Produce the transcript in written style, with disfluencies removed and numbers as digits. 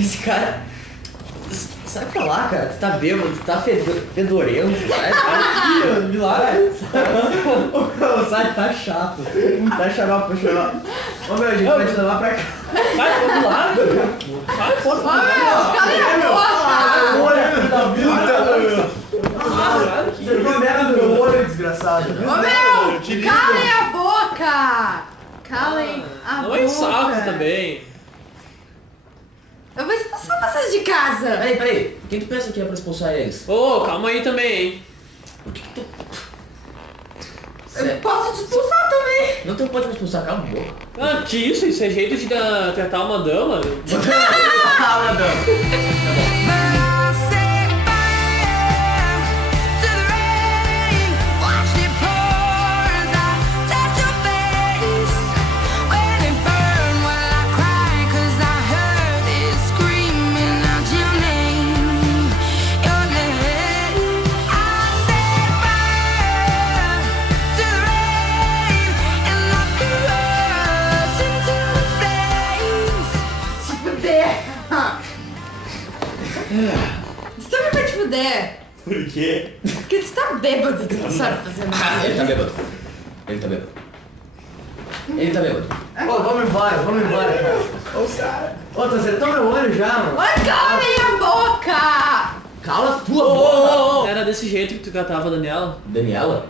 Esse cara... Sai pra lá, cara. Tu tá bêbado, tu tá fedorento, sai. Milagre. Sai, tá chato. Tá xarope, xarope. Ô meu, a gente vai te levar pra cá. Sai pro outro lado. Sai pro outro lado. Cala a boca! Olha, da vida, meu. Você ficou merda no meu olho, desgraçado. Ô meu, calem a boca! Calem a boca. Não é saco também. Eu vou expulsar vocês de casa. Peraí. Quem tu pensa que é pra expulsar eles? Ô, calma aí também, hein. Eu posso te expulsar também. Não tem pode me expulsar, cala a boca. Ah, que isso é jeito de tratar uma dama? Cala, dama. Você também vai te fuder. Por quê? Porque você tá bêbado, tu não sabe fazer nada. Ele tá bêbado. Ele tá bêbado. Ô, vamos embora, cara. Ô, cara. Ô, tá acertando meu olho já, mano. Oi, calem a boca! Cala a tua boca. Era desse jeito que tu tratava a Daniela? Daniela?